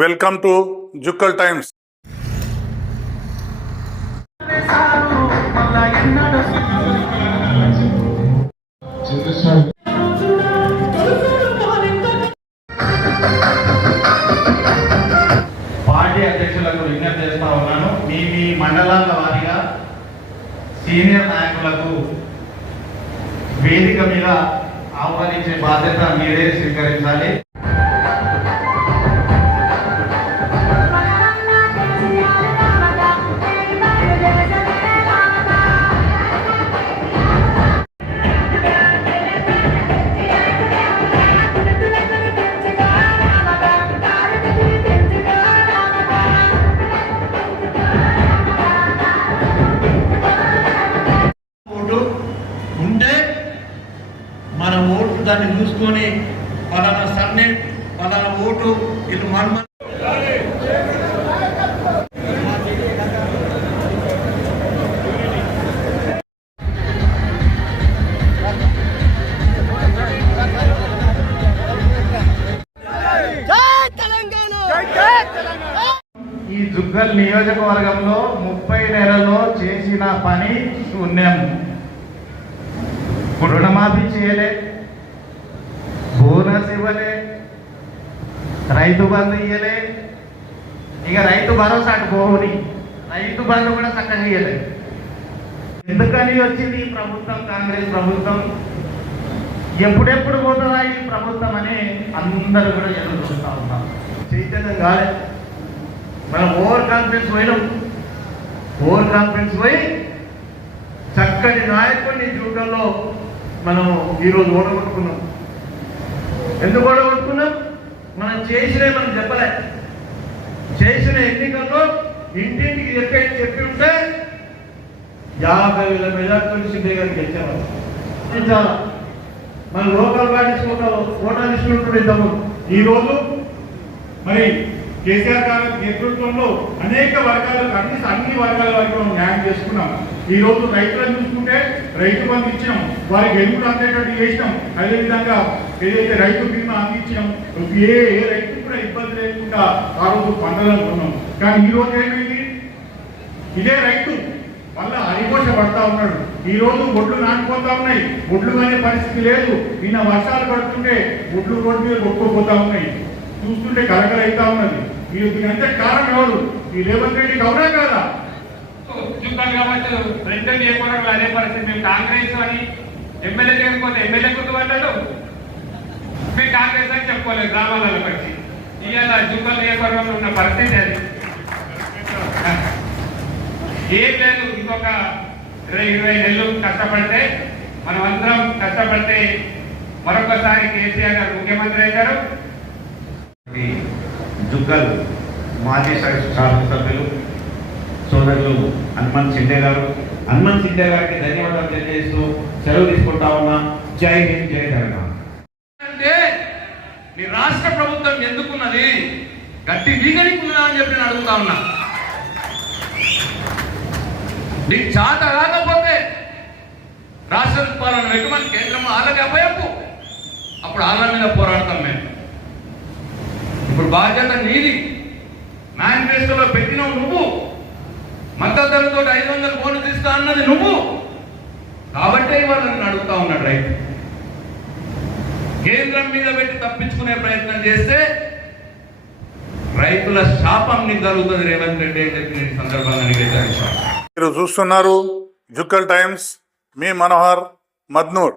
Welcome to Jukkal Times. Party అధ్యక్షులకు విజ్ఞప్తి చేస్తా ఉన్నాను. మీ మండలాల వారీగా సీనియర్ నాయకులకు వేదిక మీద ఆహ్వానించే బాధ్యత మీరే స్వీకరించాలి. ఉంటే మన ఓటు దాన్ని చూసుకొని పలానా సన్నే పలానా ఓటు ఇటు మన ఈ జుగ్గల్ నియోజకవర్గంలో 30 నెలల్లో చేసిన పని శూన్యం. రుణమాఫీ చేయలే, బోనస్ ఇవ్వలే, రైతు బంధు ఇయ్యలే, ఇక రైతు భరోసా పోని రైతు బంధు కూడా చక్కగా ఇయ్యలే. ఎందుకని వచ్చింది ఈ ప్రభుత్వం, కాంగ్రెస్ ప్రభుత్వం? ఎప్పుడెప్పుడు పోతుందా ఈ ప్రభుత్వం అని అందరూ కూడా ఎదురు చూస్తూ ఉన్నాం. చైతన్యం కాలే, మనం ఓవర్ కాన్ఫిడెన్స్ పోయి చక్కటి నాయకుడిని జూటల్లో మనం ఈరోజు ఓడగొట్టుకున్నాం. ఎందుకు ఓడగొట్టుకున్నాం? మనం మనం చెప్పలే. చేసిన ఎన్నికల్లో ఇంటింటికి చెప్పి ఉంటే 50,000 మెజార్టీ సింధే గారికి గెలిచేవారు. మన లోకల్ బాడీస్ ఓటర్ ఇస్తుంటారు. ఈరోజు మరి కేసీఆర్ గారి నేతృత్వంలో అనేక వర్గాలకు అన్ని వర్గాల వరకు న్యాయం చేసుకున్నాం. ఈ రోజు రైతులను చూసుకుంటే రైతు బంధు ఇచ్చినాం, వారికి ఎరువులు అందేటట్టు చేసినాం. అదేవిధంగా ఏదైతే రైతు బీమా అందించినాం, ఏ రైతు కూడా ఇబ్బంది లేకుండా ఆ రోజు పంటలను కొన్నాం. కానీ ఈ రోజు ఏమైంది? ఇదే రైతు మళ్ళా హరిఘోష పడతా ఉన్నాడు. ఈ రోజు ఒడ్లు నాటిపోతా ఉన్నాయి, ఒడ్లు అనే పరిస్థితి లేదు. నిన్న వర్షాలు పడుతుంటే ఒడ్లు రోడ్డు మీద కొట్టుకుపోతా ఉన్నాయి. చూస్తుంటే కలకల అవుతా ఉన్నది. దీనంతా కారణం ఎవరు? ఈ రేవంత్ రెడ్డికి అవునా కాదా? చూద్దాం కాబట్టి రెండు నియోజకవర్గంలో అదే పరిస్థితి. మేము కాంగ్రెస్ అని ఎమ్మెల్యే చేయకపోతే ఎమ్మెల్యే గుర్తుపడ్డాడు, మేము కాంగ్రెస్ అని చెప్పుకోలేదు గ్రామాలలో వచ్చి. ఇవాళ జుక్కల్ నియోజకవర్గంలో ఉన్న పరిస్థితి అది. ఏం లేదు, ఇంకొక 20 నెలలు కష్టపడితే, మనం అందరం కష్టపడితే మరొకసారి కేసీఆర్ గారు ముఖ్యమంత్రి అవుతారు. జుగ్గల్ మాజీ శాసనసభ్యులు సోదరులు హనుమంత్ సిండే గారికి ధన్యవాదాలు తెలియజేస్తూ సెలవు తీసుకుంటా ఉన్నా. జై హింద్, జై తెలంగాణ. అంటే మీ రాష్ట్ర ప్రభుత్వం ఎందుకున్నది? గట్టి వీగనికున్నా అని చెప్పి నేను అడుగుతా ఉన్నా. నీకు చాట కాకపోతే రాష్ట్ర పాలన పెట్టమని కేంద్రం వాళ్ళకి అభయపు, అప్పుడు వాళ్ళ మీద పోరాడతాం మేము. ఇప్పుడు బాధ్యత నీది. మేనిఫెస్టోలో పెట్టినావు నువ్వు, మద్దతు ధరతో 500 బోనస్ ఇస్తా అన్నది నువ్వు. కాబట్టే ఇవాళ నేను అడుగుతా ఉన్నాడు రైతు. కేంద్రం మీద పెట్టి తప్పించుకునే ప్రయత్నం చేస్తే రైతుల శాపం నీకు జరుగుతుంది రేవంత్ రెడ్డి అని చెప్పి నేను సందర్భంగా నివేదించాను. మీరు చూస్తున్నారు జుక్కల్ టైమ్స్. మీ మనోహర్ మద్నూర్.